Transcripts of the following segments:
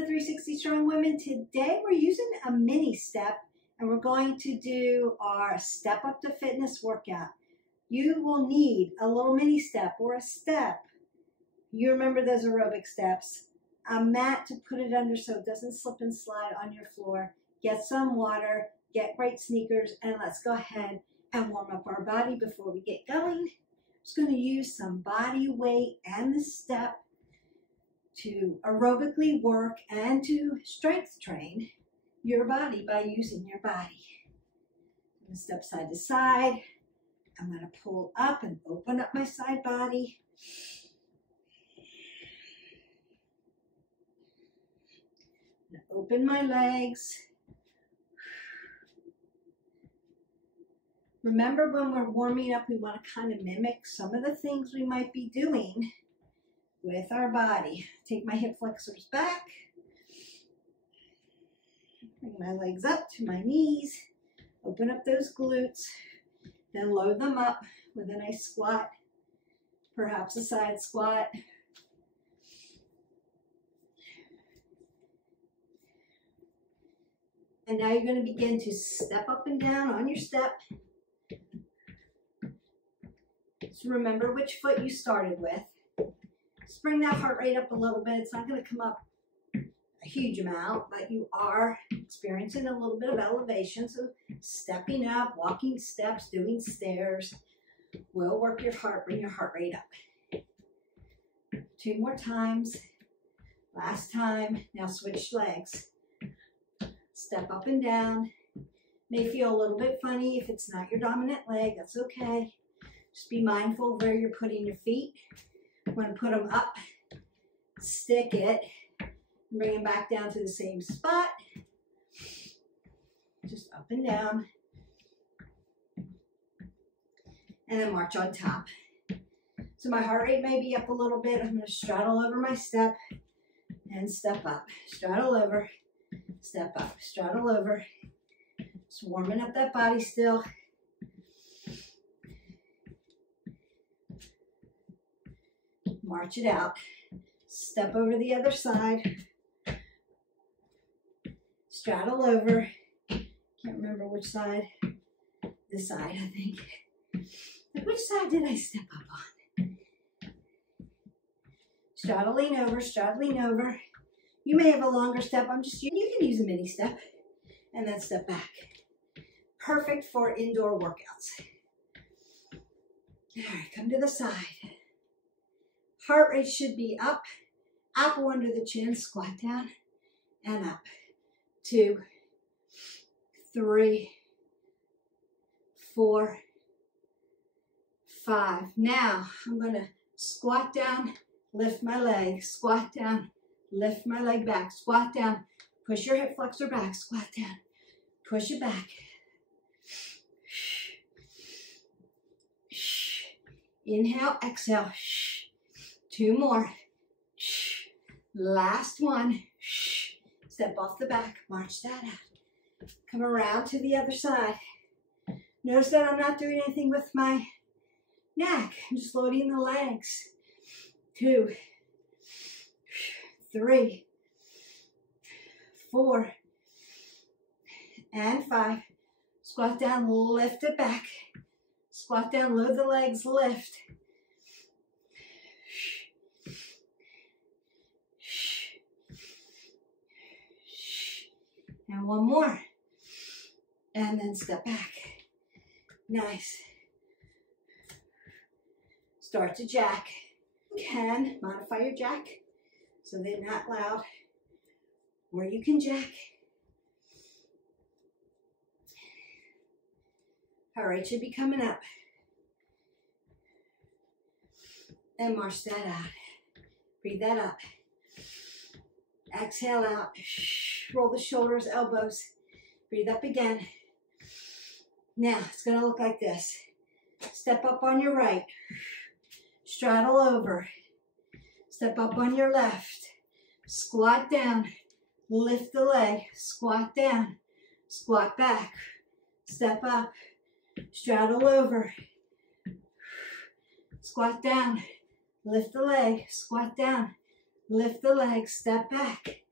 to 360 Strong Women. Today we're using a mini step and we're going to do our step up to fitness workout. You will need a little mini step or a step. You remember those aerobic steps. A mat to put it under so it doesn't slip and slide on your floor. Get some water, get great sneakers, and let's go ahead and warm up our body before we get going. I'm just going to use some body weight and the step to aerobically work and to strength train your body by using your body. I'm going to step side to side. I'm going to pull up and open up my side body. I'm going to open my legs. Remember, when we're warming up, we want to kind of mimic some of the things we might be doing with our body. Take my hip flexors back. Bring my legs up to my knees. Open up those glutes. Then load them up with a nice squat, perhaps a side squat. And now you're going to begin to step up and down on your step. So remember which foot you started with. Just bring that heart rate up a little bit. It's not going to come up a huge amount, but you are experiencing a little bit of elevation. So stepping up, walking steps, doing stairs will work your heart, bring your heart rate up. 2 more times. Last time. Now switch legs. Step up and down. May feel a little bit funny if it's not your dominant leg. That's okay. Just be mindful of where you're putting your feet. Want to put them up, stick it, and bring them back down to the same spot. Just up and down. And then march on top. So my heart rate may be up a little bit. I'm going to straddle over my step and step up. Straddle over, step up, straddle over. Just warming up that body still. March it out. Step over the other side. Straddle over. Can't remember which side. This side, I think. Like, which side did I step up on? Straddling over, straddling over. You may have a longer step. You can use a mini step and then step back. Perfect for indoor workouts. All right, come to the side. Heart rate should be up, apple under the chin, squat down, and up. 2, 3, 4, 5. Now I'm going to squat down, lift my leg, squat down, lift my leg back, squat down, push your hip flexor back, squat down, push it back. Inhale, exhale. 2 more. Last one. Step off the back. March that out. Come around to the other side. Notice that I'm not doing anything with my neck. I'm just loading the legs. 2, 3, 4, and 5. Squat down, lift it back. Squat down, load the legs, lift. And 1 more. And then step back. Nice. Start to jack. You can modify your jack so they're not loud. Or you can jack. Heart rate should be coming up. And march that out. Breathe that up. Exhale out. Roll the shoulders, elbows. Breathe up again. Now, it's going to look like this. Step up on your right. Straddle over. Step up on your left. Squat down. Lift the leg. Squat down. Squat back. Step up. Straddle over. Squat down. Lift the leg. Squat down. Lift the leg. Step back.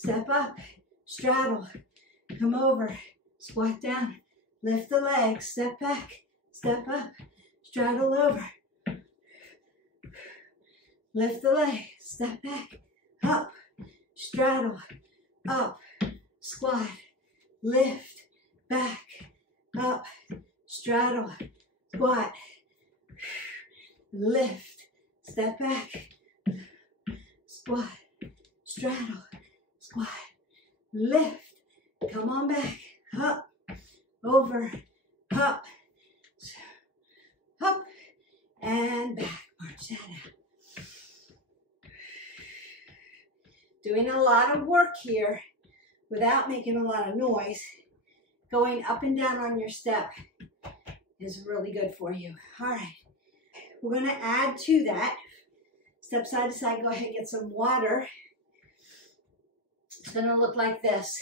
step up, straddle, come over, squat down, lift the legs, step back, step up, straddle over, lift the leg, step back, up, straddle, up, squat, lift, back, up, straddle, squat, lift, step back, squat, straddle, squat, lift, come on back, up, over, up, up, and back, march that out. Doing a lot of work here without making a lot of noise. Going up and down on your step is really good for you. All right, we're gonna add to that. Step side to side, go ahead and get some water. It's gonna look like this.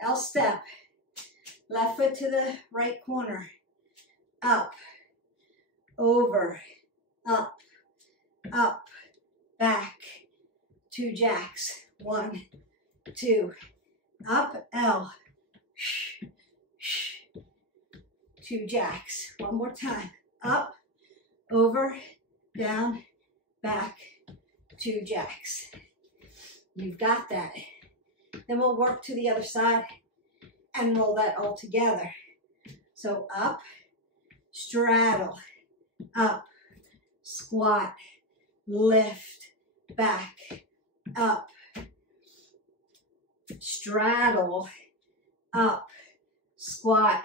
L step, left foot to the right corner, up, over, up, up, back, 2 jacks, 1, 2, up, L, 2 jacks, 1 more time, up, over, down, back, 2 jacks. You've got that. Then we'll work to the other side and roll that all together. So up, straddle, up, squat, lift, back, up, straddle, up, squat,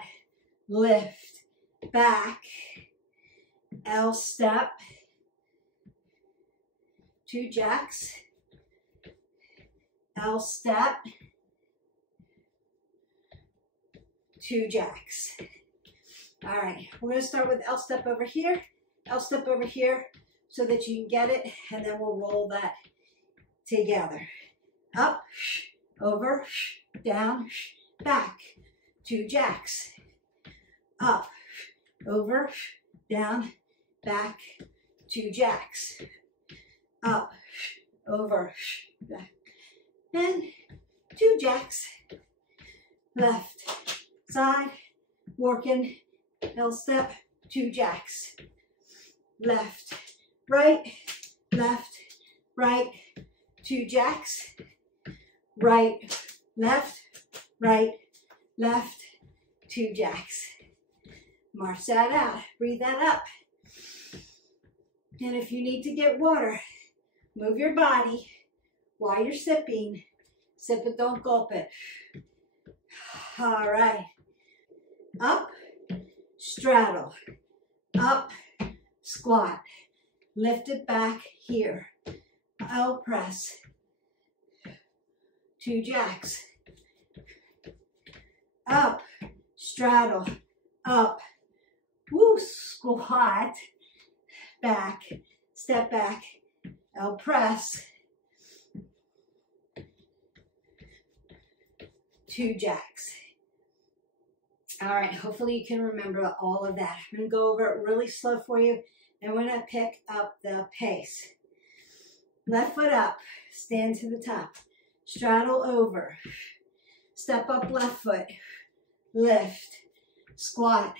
lift, back, L step, 2 jacks, L step, 2 jacks. All right, we're going to start with L step over here, so that you can get it, and then we'll roll that together. Up, over, down, back, 2 jacks. Up, over, down, back, 2 jacks. Up, over, back, and 2 jacks. Left side, working, L step, 2 jacks. Left, right, 2 jacks. Right, left, 2 jacks. March that out, breathe that up. And if you need to get water, move your body while you're sipping. Sip it, don't gulp it. All right. Up, straddle, up, squat, lift it back here. L press, 2 jacks. Up, straddle, up, woo, squat, back, step back, L press, 2 jacks. All right, hopefully you can remember all of that. I'm gonna go over it really slow for you, and we're gonna pick up the pace. Left foot up, stand to the top, straddle over, step up left foot, lift, squat,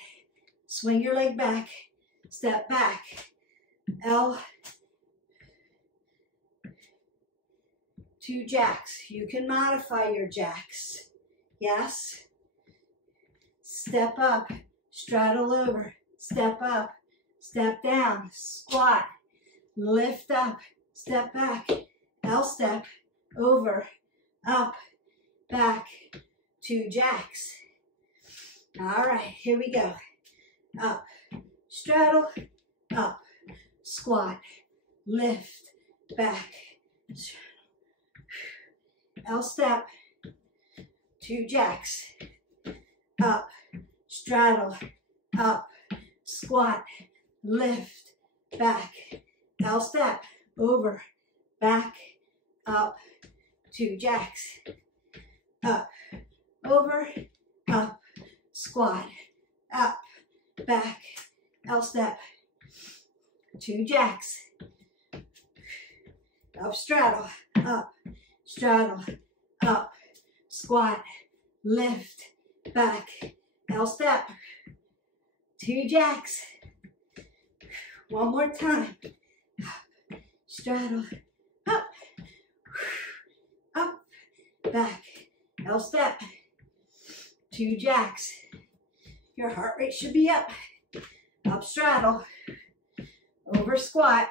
swing your leg back, step back, L, 2 jacks. You can modify your jacks, yes? Step up, straddle over, step up, step down, squat, lift up, step back, L step, over, up, back, 2 jacks. All right, here we go. Up, straddle, up, squat, lift, back, L step, 2 jacks, up, straddle, up, squat, lift, back, L step, over, back, up, 2 jacks, up, over, up, squat, up, back, L step, 2 jacks, up, straddle, up, squat, lift, back, L step, 2 jacks. One more time. Straddle, up, up, back, L step, 2 jacks. Your heart rate should be up. Up straddle, over squat,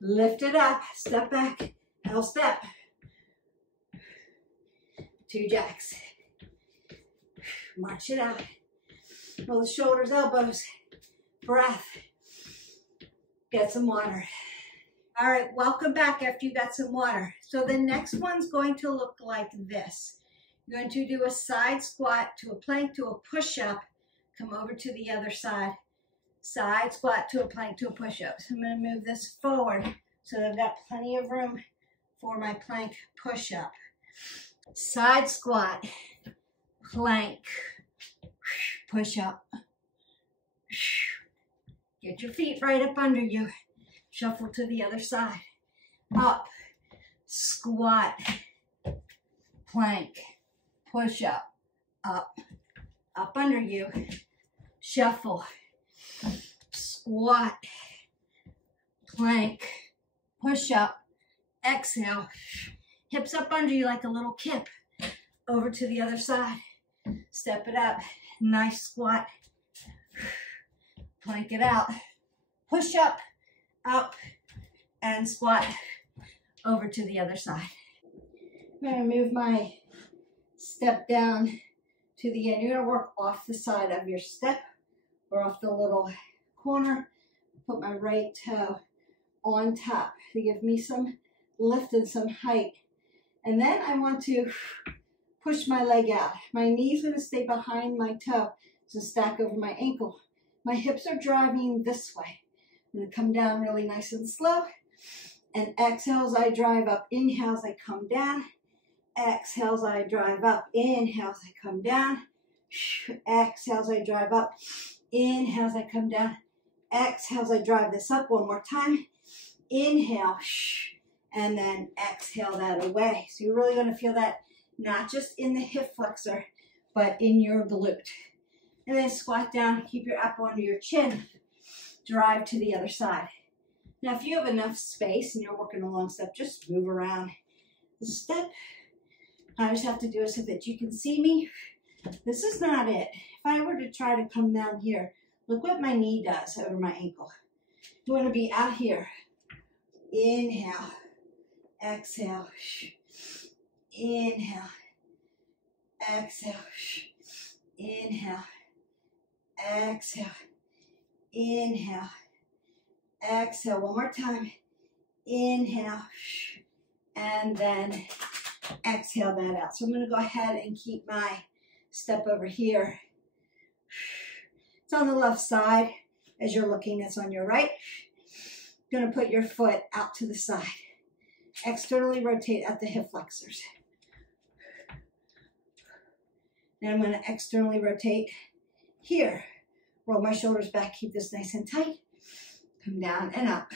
lift it up, step back, L step, 2 jacks. March it out. Roll the shoulders, elbows, breath. Get some water. All right, welcome back after you got some water. So the next one's going to look like this. You're going to do a side squat to a plank to a push-up. Come over to the other side. Side squat to a plank to a push-up. So I'm going to move this forward so that I've got plenty of room for my plank push-up. Side squat, plank, push-up. Get your feet right up under you. Shuffle to the other side. Up, squat, plank, push-up, up under you. Shuffle, squat, plank, push-up, exhale. Hips up under you like a little kip. Over to the other side. Step it up. Nice squat. Plank it out. Push up, and squat. Over to the other side. I'm going to move my step down to the end. You're going to work off the side of your step or off the little corner. Put my right toe on top to give me some lift and some height. And then I want to push my leg out. My knee's going to stay behind my toe to stack over my ankle. My hips are driving this way. I'm going to come down really nice and slow. And exhales, I drive up. Inhales, I come down. Exhales, I drive up. Inhales, I come down. Exhales, I drive up. Inhales, I come down. Exhales, I drive this up. One more time. Inhale, and then exhale that away. So you're really going to feel that not just in the hip flexor, but in your glute. And then squat down, keep your apple under your chin. Drive to the other side. Now, if you have enough space and you're working a long step, just move around the step. I just have to do it so that you can see me. This is not it. If I were to try to come down here, look what my knee does over my ankle. You want to be out here. Inhale, exhale, inhale, exhale, inhale, exhale, inhale, exhale. One more time. Inhale, and then exhale that out. So I'm going to go ahead and keep my step over here. It's on the left side. As you're looking, it's on your right. You're going to put your foot out to the side. Externally rotate at the hip flexors. Then I'm going to externally rotate here. Roll my shoulders back. Keep this nice and tight. Come down and up.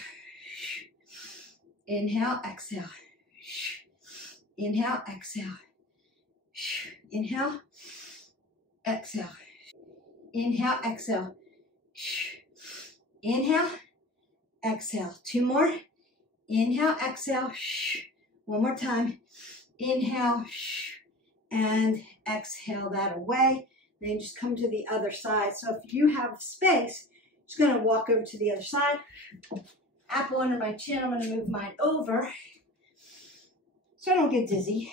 Inhale, exhale. Inhale, exhale. Inhale, exhale. Inhale, exhale. Inhale, exhale. 2 more. Inhale, exhale. One more time. Inhale, and exhale that away. Then just come to the other side. So if you have space, just going to walk over to the other side. Apple under my chin. I'm going to move mine over so I don't get dizzy.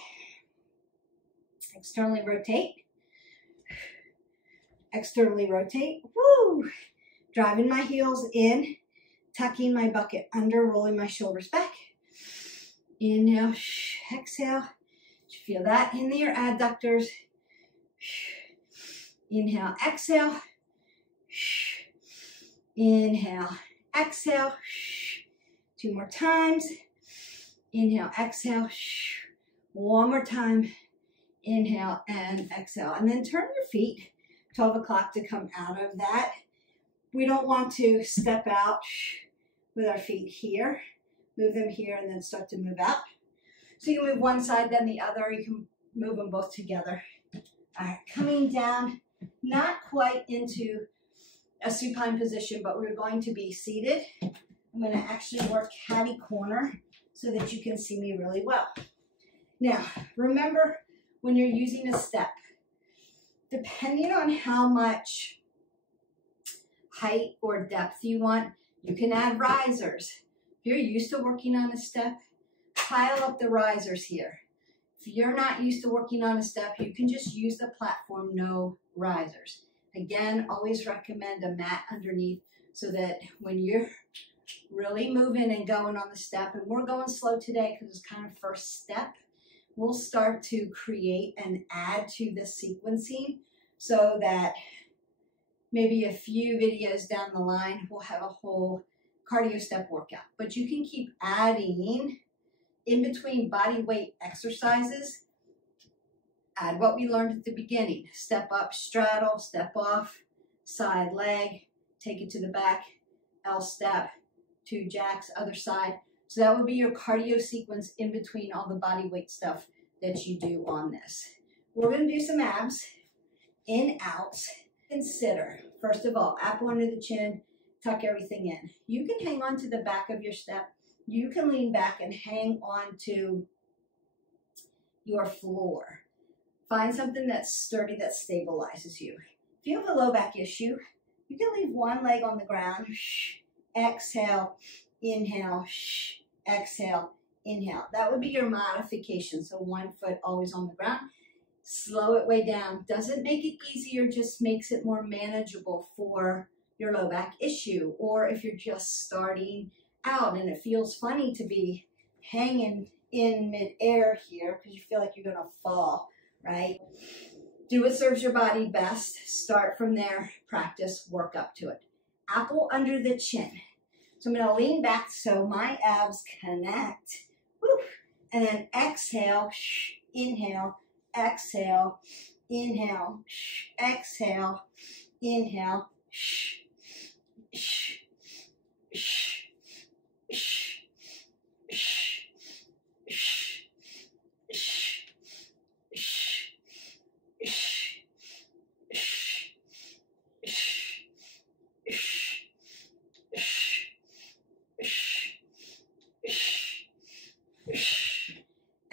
Externally rotate. Externally rotate. Woo! Driving my heels in, tucking my bucket under, rolling my shoulders back. Inhale, exhale. You feel that in your adductors. Inhale, exhale. Inhale, exhale. 2 more times. Inhale, exhale. One more time. Inhale and exhale. And then turn your feet 12 o'clock to come out of that. We don't want to step out with our feet here. Move them here and then start to move out. So you move one side, then the other. You can move them both together. All right, coming down, not quite into a supine position, but we're going to be seated. I'm going to actually work catty corner so that you can see me really well. Now, remember when you're using a step, depending on how much height or depth you want, you can add risers. If you're used to working on a step, pile up the risers here. If you're not used to working on a step, you can just use the platform, no risers. Again, always recommend a mat underneath so that when you're really moving and going on the step, and we're going slow today because it's kind of first step, we'll start to create and add to the sequencing so that maybe a few videos down the line, we'll have a whole cardio step workout. But you can keep adding in between body weight exercises. Add what we learned at the beginning. Step up, straddle, step off, side leg, take it to the back, L step, 2 jacks, other side. So that would be your cardio sequence in between all the body weight stuff that you do on this. We're going to do some abs, in, out. Consider, first of all, apple under the chin, tuck everything in. You can hang on to the back of your step. You can lean back and hang on to your floor. Find something that's sturdy, that stabilizes you. If you have a low back issue, you can leave one leg on the ground. Exhale, inhale, exhale, inhale. That would be your modification. So 1 foot always on the ground. Slow it way down. Doesn't make it easier, just makes it more manageable for your low back issue. Or if you're just starting out and it feels funny to be hanging in midair here because you feel like you're going to fall, right? Do what serves your body best. Start from there. Practice. Work up to it. Apple under the chin. So I'm going to lean back so my abs connect. Woo. And then exhale, inhale, exhale, inhale, exhale, inhale,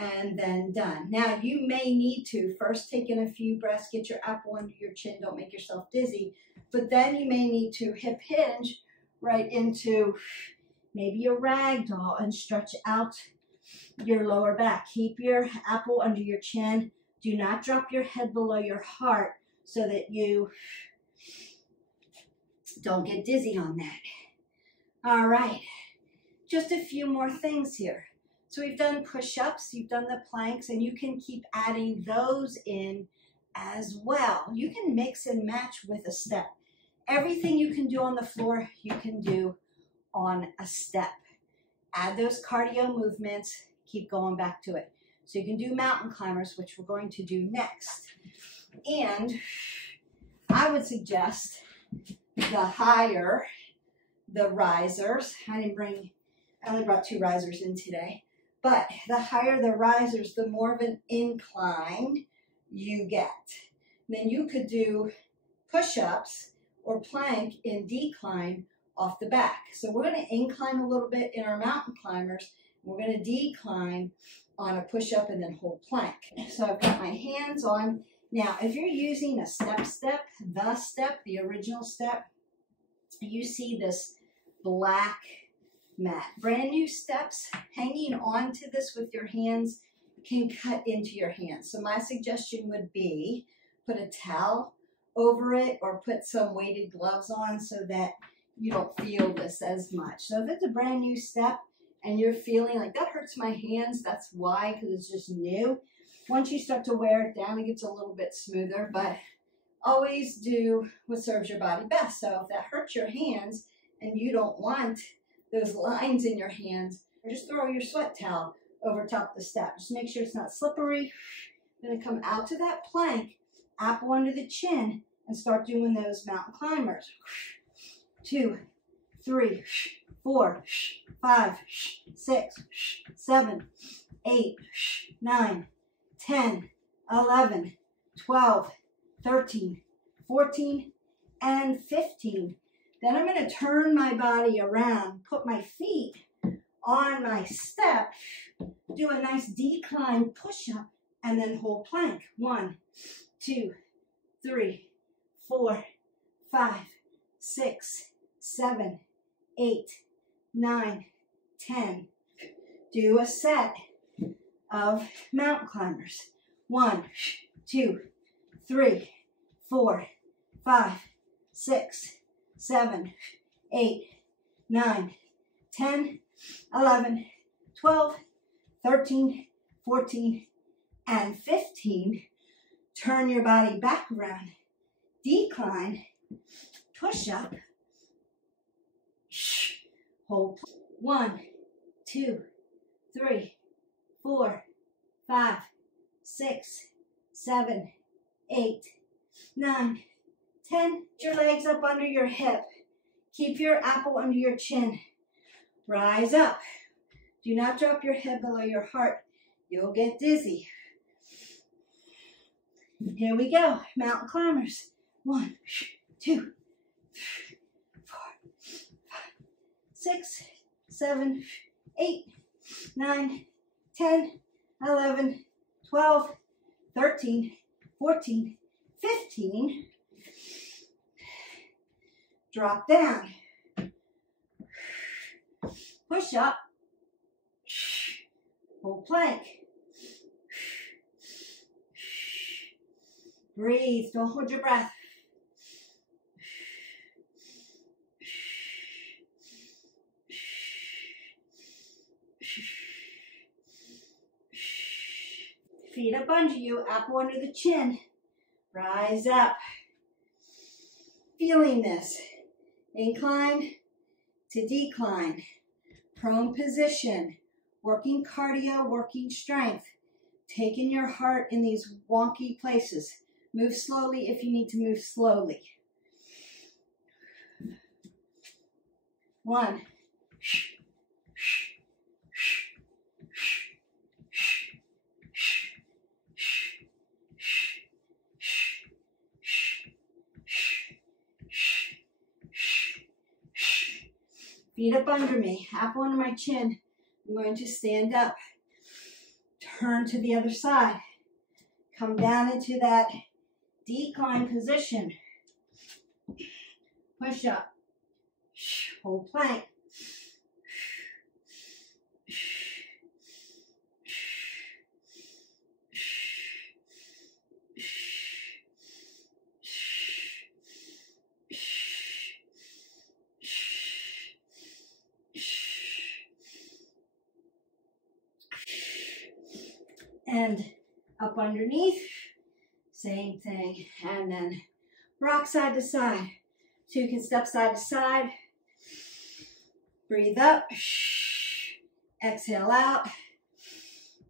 and then done. Now you may need to first take in a few breaths, get your apple under your chin, don't make yourself dizzy, but then you may need to hip hinge right into maybe a rag doll and stretch out your lower back. Keep your apple under your chin. Do not drop your head below your heart so that you don't get dizzy on that. All right, just a few more things here. So we've done push-ups, you've done the planks, and you can keep adding those in as well. You can mix and match with a step. Everything you can do on the floor, you can do on a step. Add those cardio movements, keep going back to it. So you can do mountain climbers, which we're going to do next. And I would suggest the higher the risers. I only brought 2 risers in today. But the higher the risers, the more of an incline you get. Then you could do push-ups or plank in decline off the back. So we're going to incline a little bit in our mountain climbers. We're going to decline on a push-up and then hold plank. So I've got my hands on. Now, if you're using a step, the original step, you see this black mat. Brand new steps, hanging on to this with your hands can cut into your hands. So my suggestion would be put a towel over it or put some weighted gloves on so that you don't feel this as much. So if it's a brand new step and you're feeling like that hurts my hands, that's why, because it's just new. Once you start to wear it down, it gets a little bit smoother, but always do what serves your body best. So if that hurts your hands and you don't want those lines in your hands, just throw your sweat towel over top the step. Just make sure it's not slippery. Then come out to that plank, apple under the chin, and start doing those mountain climbers. 2, 3, 4, 5, 6, 7, 8, 9, 10, 11, 12, 13, 14, and 15. Then I'm going to turn my body around, put my feet on my step, do a nice decline push-up, and then hold plank. 1, 2, 3, 4, 5, 6, 7, 8, 9, 10. Do a set of mountain climbers. 1, 2, 3, 4, 5, 6, 7, 8, 9, 10, 11, 12, 13, 14, and 15. Turn your body back around. Decline, push up, hold. 1, 2, 3, 4, 5, 6, 7, 8, 9, 10. Put your legs up under your hip. Keep your apple under your chin. Rise up. Do not drop your head below your heart. You'll get dizzy. Here we go. Mountain climbers. 1, 2, 3, 4, 5, 6, 7, 8, 9, 10, 11, 12, 13, 14, 15. Drop down. Push up. Hold plank. Breathe. Don't hold your breath. Feet up under you, apple under the chin. Rise up. Feeling this. Incline to decline. Prone position. Working cardio, working strength. Taking your heart in these wonky places. Move slowly if you need to move slowly. 1. Feet up under me, apple under my chin. I'm going to stand up. Turn to the other side. Come down into that decline position. Push up. Hold plank. And up underneath, same thing. And then rock side to side. So you can step side to side. Breathe up. Exhale out.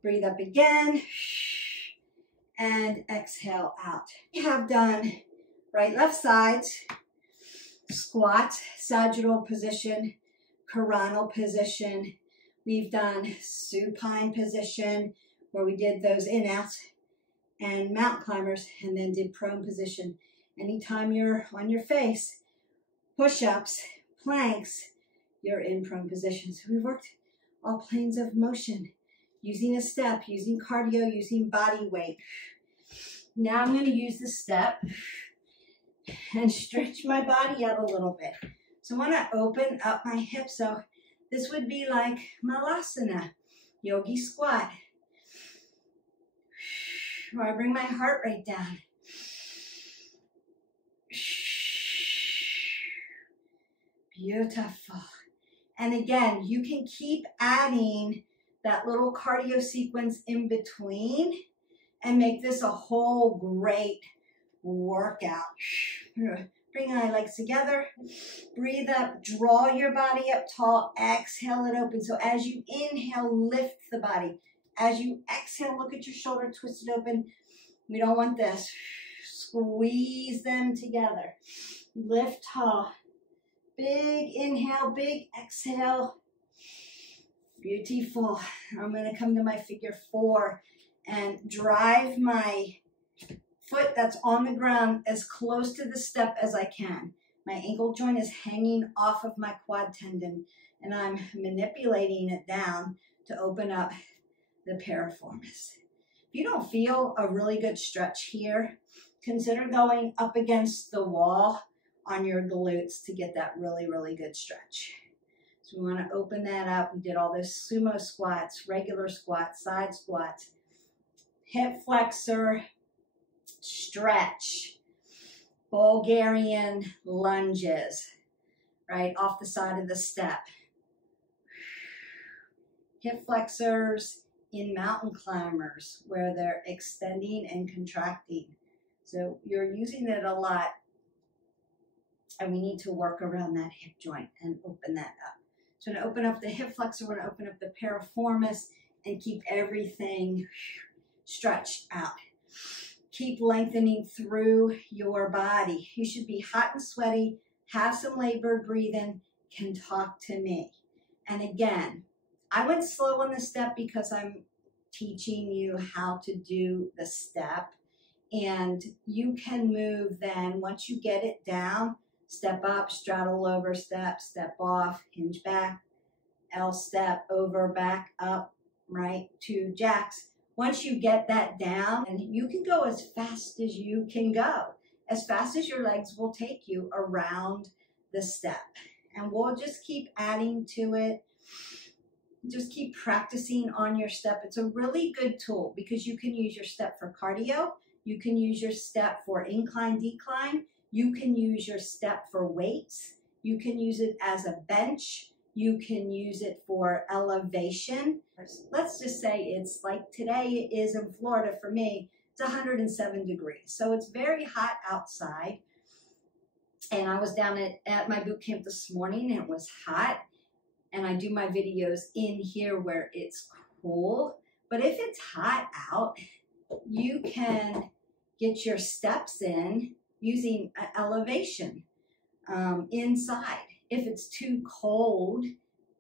Breathe up again. And exhale out. We have done right, left sides, squat, sagittal position, coronal position. We've done supine position, where we did those in-outs, and mountain climbers, and then did prone position. Anytime you're on your face, push-ups, planks, you're in prone position. So we worked all planes of motion, using a step, using cardio, using body weight. Now I'm going to use the step and stretch my body out a little bit. So I want to open up my hips. So this would be like Malasana, yogi squat. Where I bring my heart rate down. Beautiful. And again, you can keep adding that little cardio sequence in between and make this a whole great workout. Bring my legs together. Breathe up. Draw your body up tall. Exhale it open. So as you inhale, lift the body. As you exhale, look at your shoulder, twist it open. We don't want this. Squeeze them together. Lift tall. Big inhale, big exhale. Beautiful. I'm going to come to my figure 4 and drive my foot that's on the ground as close to the step as I can. My ankle joint is hanging off of my quad tendon, and I'm manipulating it down to open up the piriformis. If you don't feel a really good stretch here, consider going up against the wall on your glutes to get that really, really good stretch. So we want to open that up. We did all those sumo squats, regular squats, side squats, hip flexor, stretch, Bulgarian lunges, right off the side of the step. Hip flexors in mountain climbers where they're extending and contracting. So you're using it a lot, and we need to work around that hip joint and open that up. So to open up the hip flexor, we're going to open up the piriformis and keep everything stretched out. Keep lengthening through your body. You should be hot and sweaty, have some labored breathing, can talk to me. And again, I went slow on the step because I'm teaching you how to do the step. And you can move then, once you get it down, step up, straddle over, step, step off, hinge back, L step, over, back, up, right, 2 jacks. Once you get that down, and you can go as fast as you can go, as fast as your legs will take you around the step. And we'll just keep adding to it. Just keep practicing on your step. It's a really good tool because you can use your step for cardio. You can use your step for incline, decline. You can use your step for weights. You can use it as a bench. You can use it for elevation. Let's just say it's like today it is in Florida for me. It's 107 degrees. So it's very hot outside. And I was down at my boot camp this morning and it was hot. And I do my videos in here where it's cool. But if it's hot out, you can get your steps in using elevation inside. If it's too cold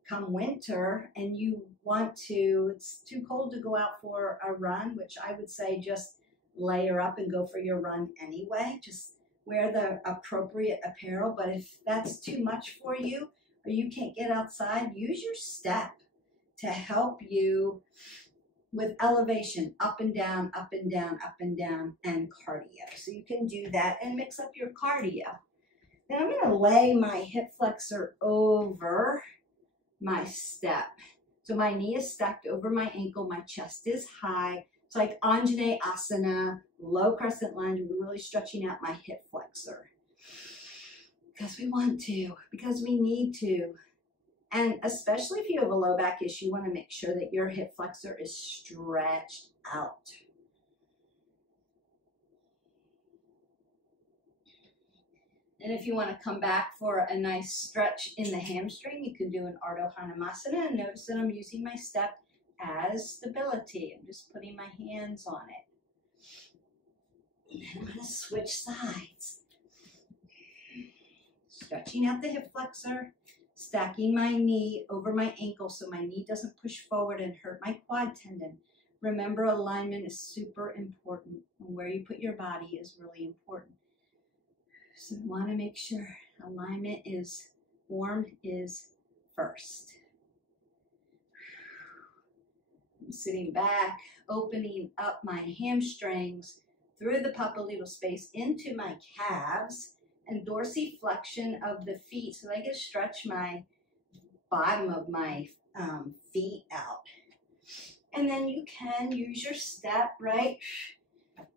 come winter and you want to, it's too cold to go out for a run, which I would say just layer up and go for your run anyway. Just wear the appropriate apparel. But if that's too much for you or you can't get outside, use your step to help you with elevation, up and down, up and down, up and down, and cardio. So you can do that and mix up your cardio. Then I'm going to lay my hip flexor over my step. So my knee is stacked over my ankle, my chest is high. It's like Anjane Asana, low crescent lunge. We're really stretching out my hip flexor. Because we want to, because we need to. And especially if you have a low back issue, you want to make sure that your hip flexor is stretched out. And if you want to come back for a nice stretch in the hamstring, you can do an Ardha Hanumasana. And notice that I'm using my step as stability. I'm just putting my hands on it. And then I'm going to switch sides. Stretching out the hip flexor, stacking my knee over my ankle so my knee doesn't push forward and hurt my quad tendon. Remember, alignment is super important, and where you put your body is really important. So you want to make sure alignment is, form is first. I'm sitting back, opening up my hamstrings through the popliteal space into my calves and dorsiflexion of the feet so I can stretch my bottom of my feet out. And then you can use your step, right?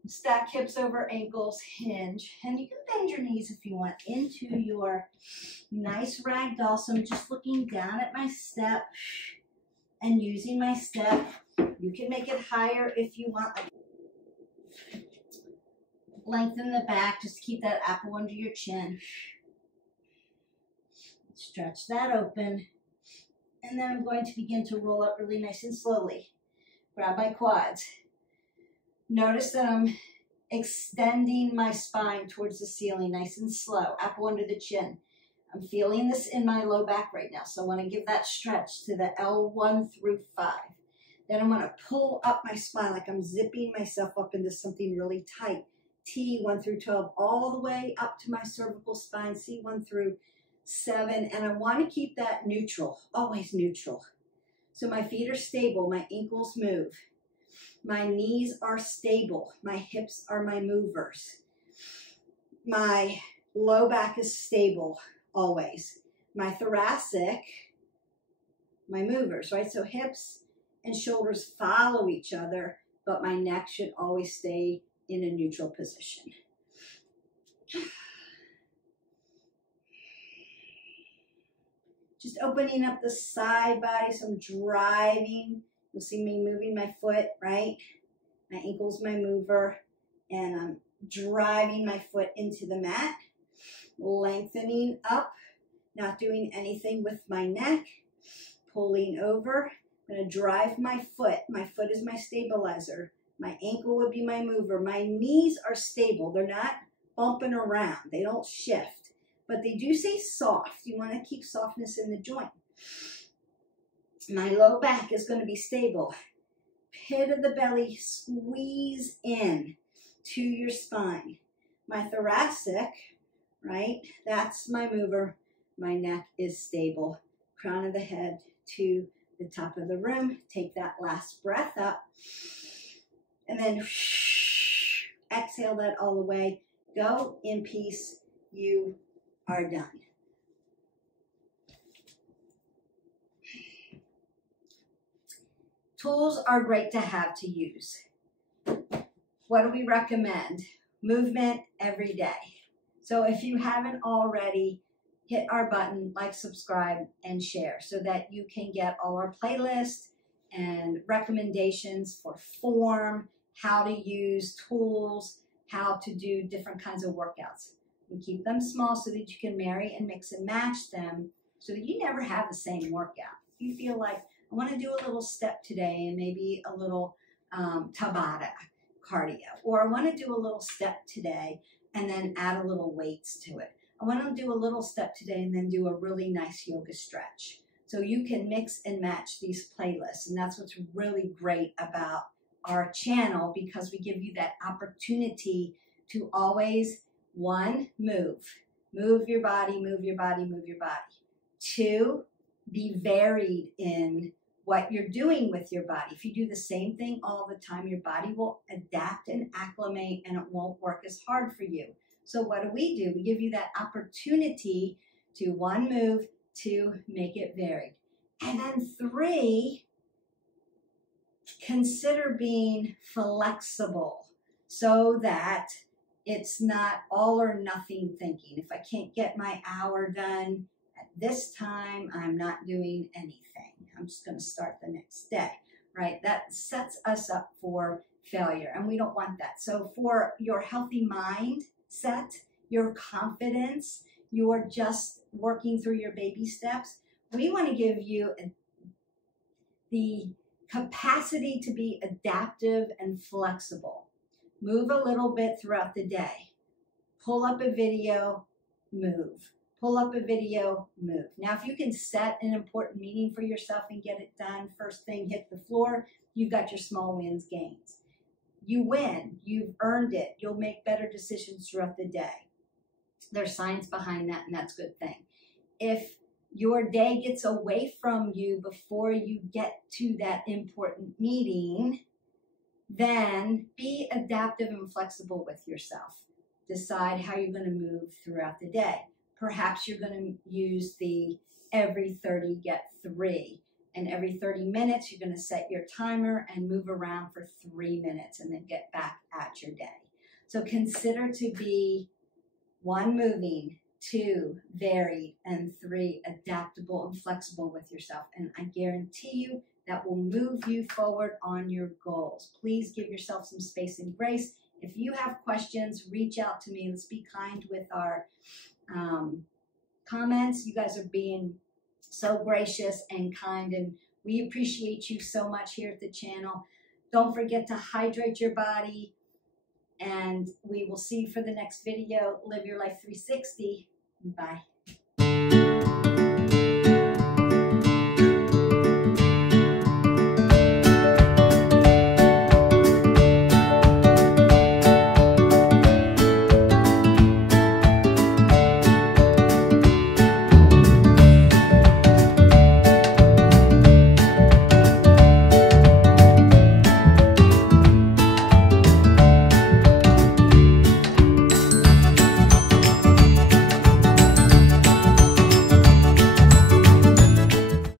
Stack hips over ankles, hinge, and you can bend your knees if you want into your nice ragdoll. So I'm just looking down at my step and using my step. You can make it higher if you want. Lengthen the back, just keep that apple under your chin. Stretch that open. And then I'm going to begin to roll up really nice and slowly. Grab my quads. Notice that I'm extending my spine towards the ceiling, nice and slow. Apple under the chin. I'm feeling this in my low back right now, so I want to give that stretch to the L1 through 5. Then I'm going to pull up my spine like I'm zipping myself up into something really tight. T1 through 12, all the way up to my cervical spine, C1 through 7, and I want to keep that neutral, always neutral. So my feet are stable, my ankles move, my knees are stable, my hips are my movers, my low back is stable always, my thoracic, my movers, right? So hips and shoulders follow each other, but my neck should always stay in a neutral position. Just opening up the side body, so I'm driving. You'll see me moving my foot, right? My ankle's my mover, and I'm driving my foot into the mat, lengthening up, not doing anything with my neck, pulling over. I'm gonna drive my foot. My foot is my stabilizer. My ankle would be my mover. My knees are stable. They're not bumping around. They don't shift, but they do stay soft. You want to keep softness in the joint. My low back is going to be stable. Pit of the belly, squeeze in to your spine. My thoracic, right? That's my mover. My neck is stable. Crown of the head to the top of the room. Take that last breath up. And then exhale that all the way. Go in peace. You are done. Tools are great to have to use. What do we recommend? Movement every day. So if you haven't already, hit our button, like, subscribe, and share so that you can get all our playlists and recommendations for form, how to use tools, how to do different kinds of workouts. We keep them small so that you can marry and mix and match them so that you never have the same workout. If you feel like, I want to do a little step today and maybe a little Tabata cardio, or I want to do a little step today and then add a little weights to it. I want to do a little step today and then do a really nice yoga stretch. So you can mix and match these playlists, and that's what's really great about our channel, because we give you that opportunity to always, 1, move your body, move your body, move your body. 2, be varied in what you're doing with your body. If you do the same thing all the time, your body will adapt and acclimate and it won't work as hard for you. So what do? We give you that opportunity to 1, move, 2, make it varied. And then 3, consider being flexible so that it's not all or nothing thinking. If I can't get my hour done at this time, I'm not doing anything. I'm just going to start the next day, right? That sets us up for failure, and we don't want that. So for your healthy mindset, your confidence, you're just working through your baby steps, we want to give you the capacity to be adaptive and flexible. Move a little bit throughout the day. Pull up a video, move. Pull up a video, move. Now, if you can set an important meeting for yourself and get it done, first thing, hit the floor, you've got your small wins gains. You win. You've earned it. You'll make better decisions throughout the day. There's science behind that, and that's a good thing. If your day gets away from you before you get to that important meeting, then be adaptive and flexible with yourself. Decide how you're going to move throughout the day. Perhaps you're going to use the every 30 get 3. And every 30 minutes, you're going to set your timer and move around for 3 minutes and then get back at your day. So consider to be 1, moving, 2, varied, and 3, adaptable and flexible with yourself. And I guarantee you that will move you forward on your goals. Please give yourself some space and grace. If you have questions, reach out to me. Let's be kind with our comments. You guys are being so gracious and kind, and we appreciate you so much here at the channel. Don't forget to hydrate your body, and we will see you for the next video. Live your life 360. Bye.